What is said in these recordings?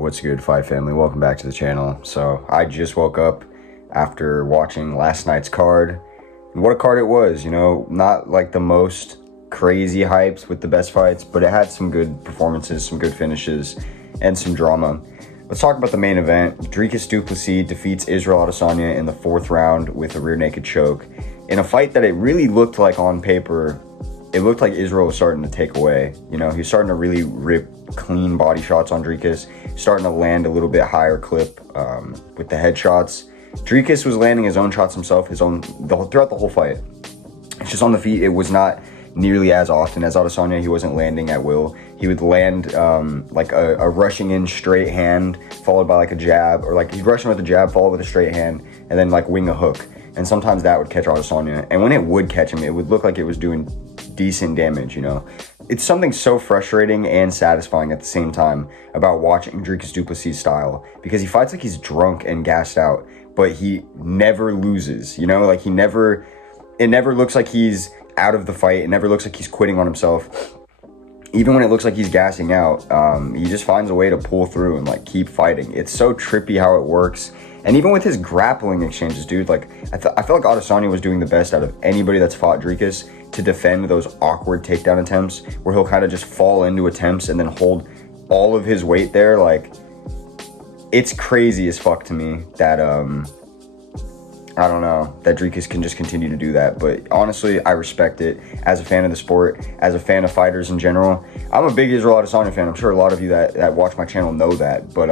What's good, Fight family? Welcome back to the channel. So I just woke up after watching last night's card. And what a card it was, you know, not like the most crazy hypes with the best fights, but it had some good performances, some good finishes, and some drama. Let's talk about the main event. Dricus du Plessis defeats Israel Adesanya in the 4th round with a rear naked choke in a fight that it really looked like on paper. It looked like Israel was starting to take away. You know, he was starting to really rip clean body shots on Dricus, starting to land a little bit higher clip with the headshots. Dricus was landing his own shots himself, throughout the whole fight. It's just on the feet, it was not nearly as often as Adesanya. He wasn't landing at will. He would land like a rushing in straight hand followed by like a jab, or like he'd rush in with a jab followed with a straight hand and then like wing a hook. And sometimes that would catch Adesanya. And when it would catch him, it would look like it was doing decent damage, you know. It's something so frustrating and satisfying at the same time about watching Dricus du Plessis' style, because he fights like he's drunk and gassed out, but he never loses, you know. Like it never looks like he's out of the fight. It never looks like he's quitting on himself. Even when it looks like he's gassing out, he just finds a way to pull through and like keep fighting. It's so trippy how it works. And even with his grappling exchanges, dude, like I feel like Adesanya was doing the best out of anybody that's fought Dricus to defend those awkward takedown attempts where he'll kind of just fall into attempts and then hold all of his weight there. Like, it's crazy as fuck to me that I don't know, that Dricus can just continue to do that. But honestly, I respect it as a fan of the sport, as a fan of fighters in general. I'm a big Israel Adesanya fan. I'm sure a lot of you that watch my channel know that, but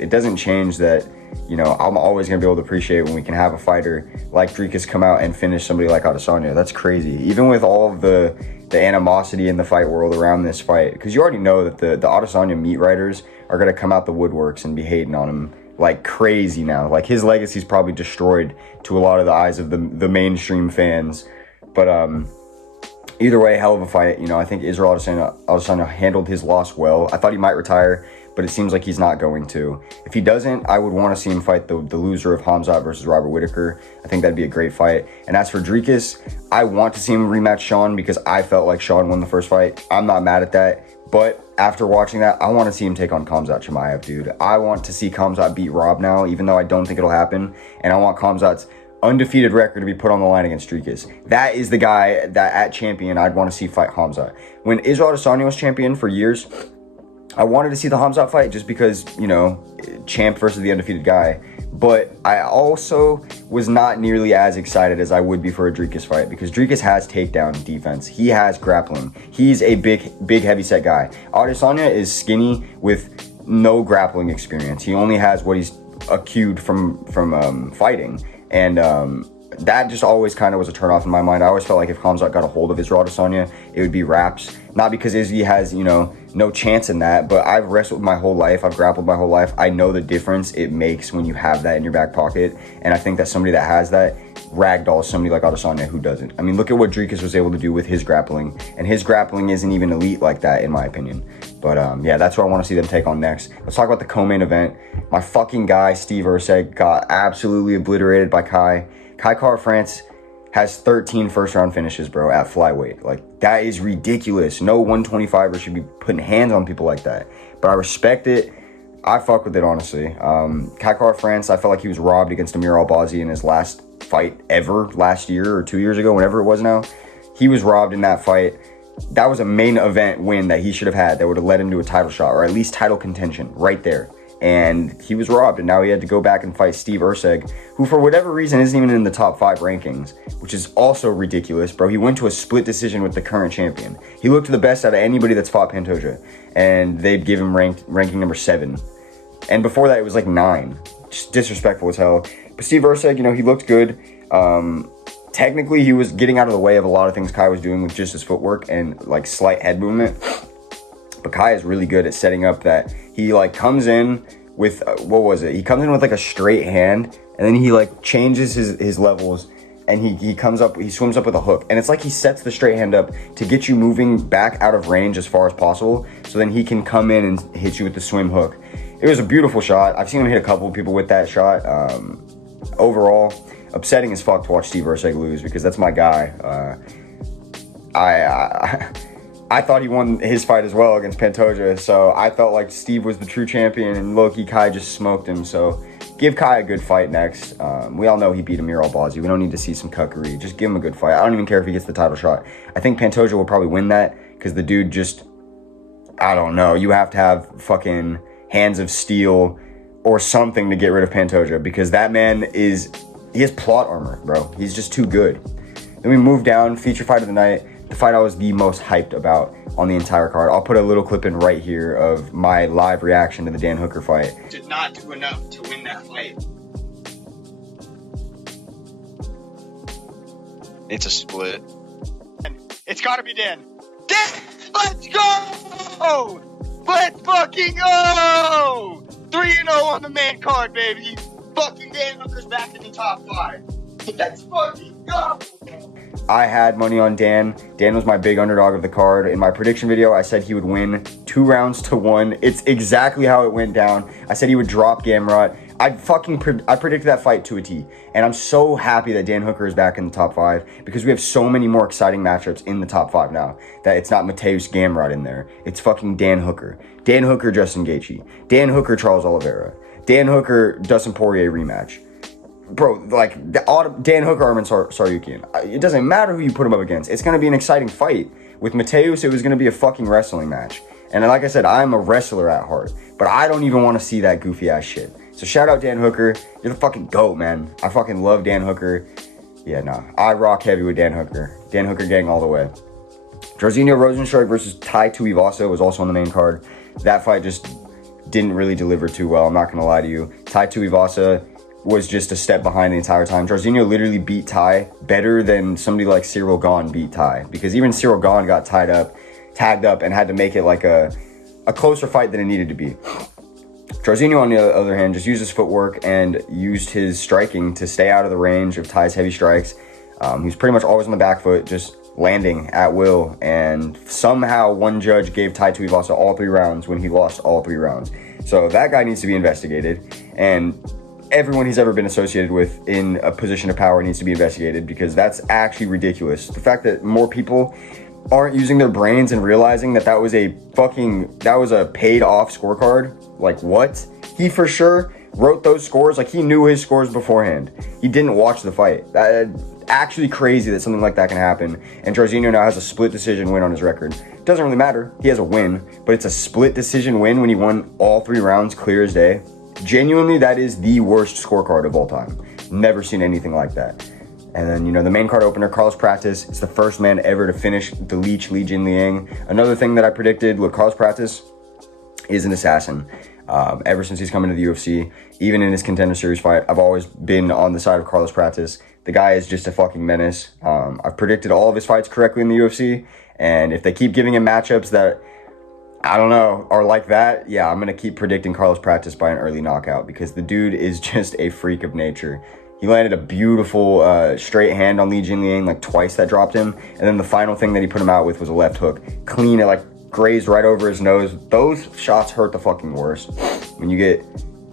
it doesn't change that, you know, I'm always going to be able to appreciate when we can have a fighter like Dricus come out and finish somebody like Adesanya. That's crazy. Even with all of the animosity in the fight world around this fight, because you already know that the Adesanya meat writers are going to come out the woodworks and be hating on him like crazy now. Like, his legacy's probably destroyed to a lot of the eyes of the mainstream fans. But either way, hell of a fight. You know, I think Israel Adesanya handled his loss well. I thought he might retire, but it seems like he's not going to. If he doesn't, I would want to see him fight the loser of Khamzat versus Robert Whittaker. I think that'd be a great fight. And as for Dricus, I want to see him rematch Sean, because I felt like Sean won the first fight. I'm not mad at that. But after watching that, I want to see him take on Khamzat Chimaev, dude. I want to see Khamzat beat Rob now, even though I don't think it'll happen. And I want Khamzat's undefeated record to be put on the line against Dricus. That is the guy that at champion I'd want to see fight Khamzat. When Israel Adesanya was champion for years, I wanted to see the Khamzat fight just because, you know, champ versus the undefeated guy. But I also was not nearly as excited as I would be for a Dricus fight, because Dricus has takedown defense. He has grappling. He's a big heavyset guy. Adesanya is skinny with no grappling experience. He only has what he's accrued from fighting. And that just always kind of was a turnoff in my mind. I always felt like if Khamzat got a hold of Israel Adesanya, it would be wraps. Not because Izzy has, you know, no chance in that, but I've wrestled my whole life. I've grappled my whole life. I know the difference it makes when you have that in your back pocket. And I think that somebody that has that ragdolls somebody like Adesanya who doesn't. I mean, look at what Dricus was able to do with his grappling. And his grappling isn't even elite like that, in my opinion. But yeah, that's what I want to see them take on next. Let's talk about the co-main event. My fucking guy, Steve Urseg, got absolutely obliterated by Kai. Kai Kara-France has 13 first-round finishes, bro, at flyweight. Like, that is ridiculous. No 125er should be putting hands on people like that. But I respect it. I fuck with it, honestly. Kai Kara-France, I felt like he was robbed against Amir Albazi in his last fight ever, last year or 2 years ago, whenever it was now. He was robbed in that fight. That was a main event win that he should have had that would have led him to a title shot, or at least title contention right there. And he was robbed, and now he had to go back and fight Steve Urseg, who for whatever reason isn't even in the top 5 rankings, which is also ridiculous, bro. He went to a split decision with the current champion. He looked the best out of anybody that's fought Pantoja, and they'd give him ranking number 7. And before that, it was like 9. Just disrespectful as hell. But Steve Urseg, you know, he looked good. Technically, he was getting out of the way of a lot of things Kai was doing with just his footwork and like slight head movement. But Kai is really good at setting up that he like comes in with, what was it? He comes in with like a straight hand, and then he like changes his levels, and he comes up, he swims up with a hook. And it's like he sets the straight hand up to get you moving back out of range as far as possible, so then he can come in and hit you with the swim hook. It was a beautiful shot. I've seen him hit a couple of people with that shot. Overall, upsetting as fuck to watch Steve Urseg lose, because that's my guy. I thought he won his fight as well against Pantoja, so I felt like Steve was the true champion, and low-key Kai just smoked him, so give Kai a good fight next. We all know he beat Amir Albazi. We don't need to see some cuckery. Just give him a good fight. I don't even care if he gets the title shot. I think Pantoja will probably win that, because the dude just, I don't know, you have to have fucking hands of steel or something to get rid of Pantoja, because that man he has plot armor, bro. He's just too good. Then we move down, feature fight of the night. The fight I was the most hyped about on the entire card. I'll put a little clip in right here of my live reaction to the Dan Hooker fight. Did not do enough to win that fight. It's a split. It's gotta be Dan. Dan! Let's go! Let's fucking go! 3-0 on the main card, baby. Fucking Dan Hooker's back in the top 5. Let's fucking go! I had money on Dan. Dan was my big underdog of the card. In my prediction video, I said he would win 2 rounds to 1. It's exactly how it went down. I said he would drop Gamrot. I predicted that fight to a T. And I'm so happy that Dan Hooker is back in the top 5, because we have so many more exciting matchups in the top 5 now. That it's not Mateus Gamrot in there. It's fucking Dan Hooker. Dan Hooker, Justin Gaethje. Dan Hooker, Charles Oliveira. Dan Hooker, Dustin Poirier rematch. Bro, like, Dan Hooker, Arman Tsarukyan. It doesn't matter who you put him up against. It's going to be an exciting fight. With Mateus, it was going to be a fucking wrestling match. And like I said, I'm a wrestler at heart. But I don't even want to see that goofy-ass shit. So shout out Dan Hooker. You're the fucking GOAT, man. I fucking love Dan Hooker. Yeah, nah. I rock heavy with Dan Hooker. Dan Hooker gang all the way. Jairzinho Rozenstruik versus Tai Tuivasa was also on the main card. That fight just didn't really deliver too well. I'm not going to lie to you. Tai Tuivasa was just a step behind the entire time. Jairzinho literally beat Tai better than somebody like Cyril Gane beat Tai, because even Cyril Gane got tagged up, and had to make it like a closer fight than it needed to be. Jairzinho, on the other hand, just used his footwork and used his striking to stay out of the range of Tai's heavy strikes. He was pretty much always on the back foot, just landing at will, and somehow one judge gave Tai Tuivasa all 3 rounds when he lost all 3 rounds. So that guy needs to be investigated, and everyone he's ever been associated with in a position of power needs to be investigated, because that's actually ridiculous. The fact that more people aren't using their brains and realizing that was a paid off scorecard. Like, what? He for sure wrote those scores. Like, he knew his scores beforehand. He didn't watch the fight. Actually crazy that something like that can happen. And Jairzinho now has a split decision win on his record. Doesn't really matter. He has a win, but it's a split decision win when he won all 3 rounds clear as day. Genuinely, that is the worst scorecard of all time. Never seen anything like that. And then, the main card opener, Carlos Pratis. It's the first man ever to finish the Leech, Li Jinliang. Another thing that I predicted, look, Carlos Pratis is an assassin. Ever since he's come into the UFC, even in his Contender Series fight, I've always been on the side of Carlos Pratis. The guy is just a fucking menace. I've predicted all of his fights correctly in the UFC, and if they keep giving him matchups that, I don't know, are like that, yeah, I'm going to keep predicting Carlos Pratis by an early knockout, because the dude is just a freak of nature. He landed a beautiful straight hand on Li Jinliang, like twice that dropped him, and then the final thing that he put him out with was a left hook. Clean, it like grazed right over his nose. Those shots hurt the fucking worst. When you get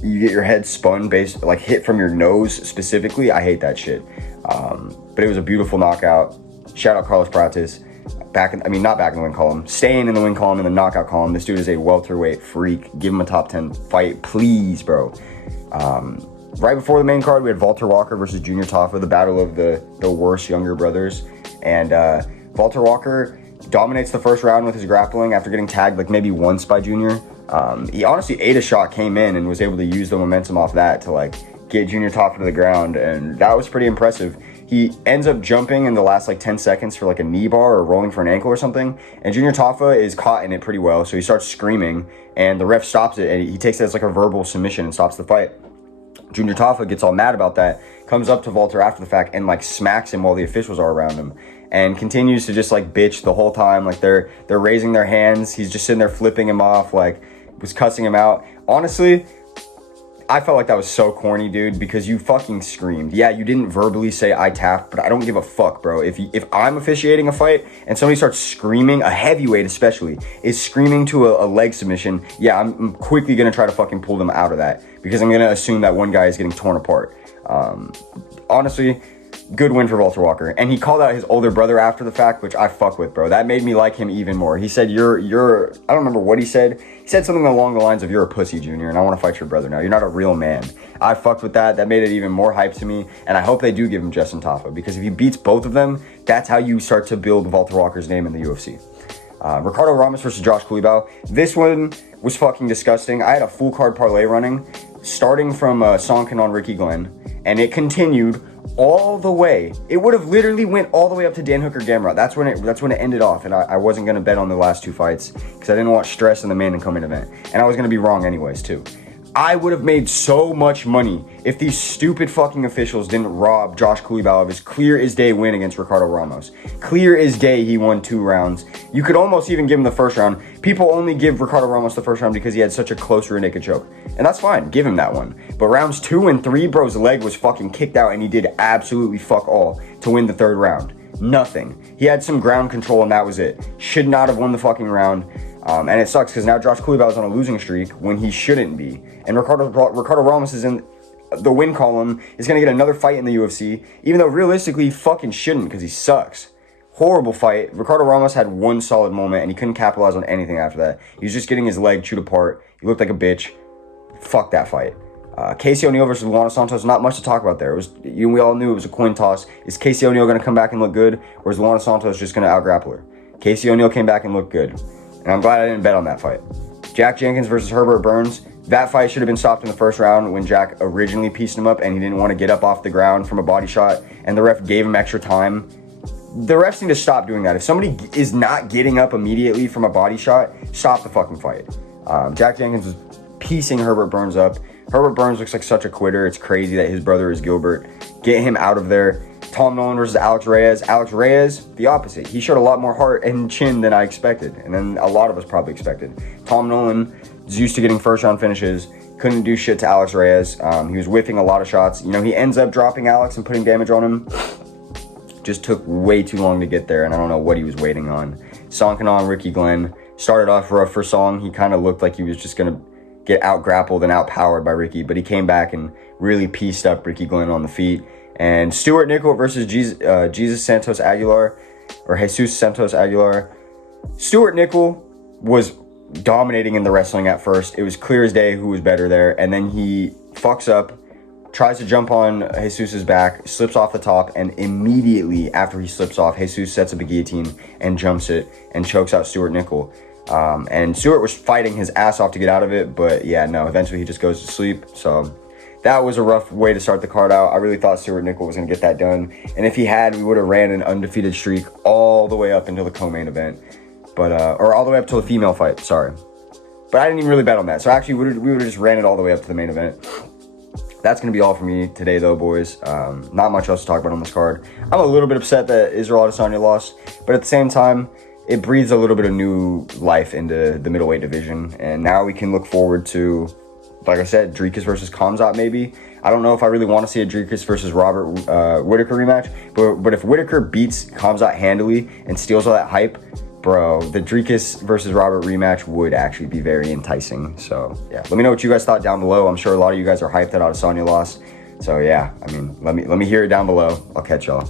your head spun, like hit from your nose specifically, I hate that shit. But it was a beautiful knockout. Shout out Carlos Pratis. Not back in the win column, staying in the win column, in the knockout column. This dude is a welterweight freak. Give him a top 10 fight, please, bro. Right before the main card, we had Walter Walker versus Junior Tafa, the battle of the worst younger brothers. And Walter Walker dominates the first round with his grappling after getting tagged like maybe once by Junior. He honestly ate a shot, came in, and was able to use the momentum off that to like get Junior Tafa to the ground, and that was pretty impressive. He ends up jumping in the last like 10 seconds for like a knee bar or rolling for an ankle or something, and Junior Tafa is caught in it pretty well, so he starts screaming, and the ref stops it, and he takes it as like a verbal submission and stops the fight. Junior Tafa gets all mad about that, comes up to Walter after the fact and like smacks him while the officials are around him, and continues to just like bitch the whole time. Like they're raising their hands. He's just sitting there flipping him off, like was cussing him out. Honestly, I felt like that was so corny, dude, because you fucking screamed. Yeah, you didn't verbally say I tapped, but I don't give a fuck, bro. If I'm officiating a fight and somebody starts screaming, a heavyweight especially, is screaming to a leg submission, yeah, I'm quickly going to try to fucking pull them out of that, because I'm going to assume that one guy is getting torn apart. Honestly, Good win for Walter Walker. And he called out his older brother after the fact, which I fuck with, bro. That made me like him even more. He said, you're, I don't remember what he said. He said something along the lines of, you're a pussy, Junior, and I want to fight your brother now. You're not a real man. I fucked with that. That made it even more hype to me. And I hope they do give him Justin Tafa, because if he beats both of them, that's how you start to build Walter Walker's name in the UFC. Ricardo Ramos versus Josh Kulibao. This one was fucking disgusting. I had a full card parlay running, starting from Sonkin on Ricky Glenn, and it continued all the way. It would have literally went all the way up to Dan Hooker Gamrot. That's when it ended off, and I wasn't gonna bet on the last two fights because I didn't want stress in the main and co-main event, and I was gonna be wrong anyways too. I would have made so much money if these stupid fucking officials didn't rob Josh Kulibao of his clear as day win against Ricardo Ramos. Clear as day he won 2 rounds. You could almost even give him the first round. People only give Ricardo Ramos the first round because he had such a close rear naked choke. And that's fine, give him that one. But rounds 2 and 3, bro's leg was fucking kicked out and he did absolutely fuck all to win the 3rd round. Nothing. He had some ground control and that was it. Should not have won the fucking round. And it sucks because now Josh Kulibao is on a losing streak when he shouldn't be. And Ricardo Ramos is in the win column, is going to get another fight in the UFC, even though realistically he fucking shouldn't because he sucks. Horrible fight. Ricardo Ramos had one solid moment and he couldn't capitalize on anything after that. He was just getting his leg chewed apart. He looked like a bitch. Fuck that fight. Casey O'Neill versus Luana Santos, not much to talk about there. We all knew it was a coin toss. Is Casey O'Neill going to come back and look good, or is Luana Santos just going to out-grapple her? Casey O'Neill came back and looked good. And I'm glad I didn't bet on that fight. Jack Jenkins versus Herbert Burns. That fight should have been stopped in the first round when Jack originally pieced him up and he didn't want to get up off the ground from a body shot and the ref gave him extra time. The refs need to stop doing that. If somebody is not getting up immediately from a body shot, stop the fucking fight. Jack Jenkins was piecing Herbert Burns up. Herbert Burns looks like such a quitter. It's crazy that his brother is Gilbert. Get him out of there. Tom Nolan versus Alex Reyes. Alex Reyes, the opposite. He showed a lot more heart and chin than I expected, and then a lot of us probably expected. Tom Nolan is used to getting first-round finishes. Couldn't do shit to Alex Reyes. He was whiffing a lot of shots. You know, he ends up dropping Alex and putting damage on him. Just took way too long to get there, and I don't know what he was waiting on. Sonkin on Ricky Glenn. Started off rough for Song. He kind of looked like he was just going to get out-grappled and out-powered by Ricky, but he came back and really pieced up Ricky Glenn on the feet. And Stuart Nickel versus Jesus Santos Aguilar, or Jesus Santos Aguilar. Stuart Nickel was dominating in the wrestling at first. It was clear as day who was better there. And then he fucks up, tries to jump on Jesus's back, slips off the top, and immediately after he slips off, Jesus sets up a guillotine and jumps it and chokes out Stuart Nickel. And Stuart was fighting his ass off to get out of it, but yeah, no, eventually he just goes to sleep. So that was a rough way to start the card out. I really thought Stuart Nickel was going to get that done. And if he had, we would have ran an undefeated streak all the way up until the co-main event. But, or all the way up to the female fight, sorry. But I didn't even really bet on that. So actually, we would have just ran it all the way up to the main event. That's going to be all for me today, though, boys. Not much else to talk about on this card. I'm a little bit upset that Israel Adesanya lost. But at the same time, it breathes a little bit of new life into the middleweight division. And now we can look forward to, like I said, Dricus versus Khamzat maybe. I don't know if I really want to see a Dricus versus Robert Whittaker rematch. But if Whittaker beats Khamzat handily and steals all that hype, bro, the Dricus versus Robert rematch would actually be very enticing. So, yeah. Let me know what you guys thought down below. I'm sure a lot of you guys are hyped that Adesanya lost. So, yeah. I mean, let me hear it down below. I'll catch y'all.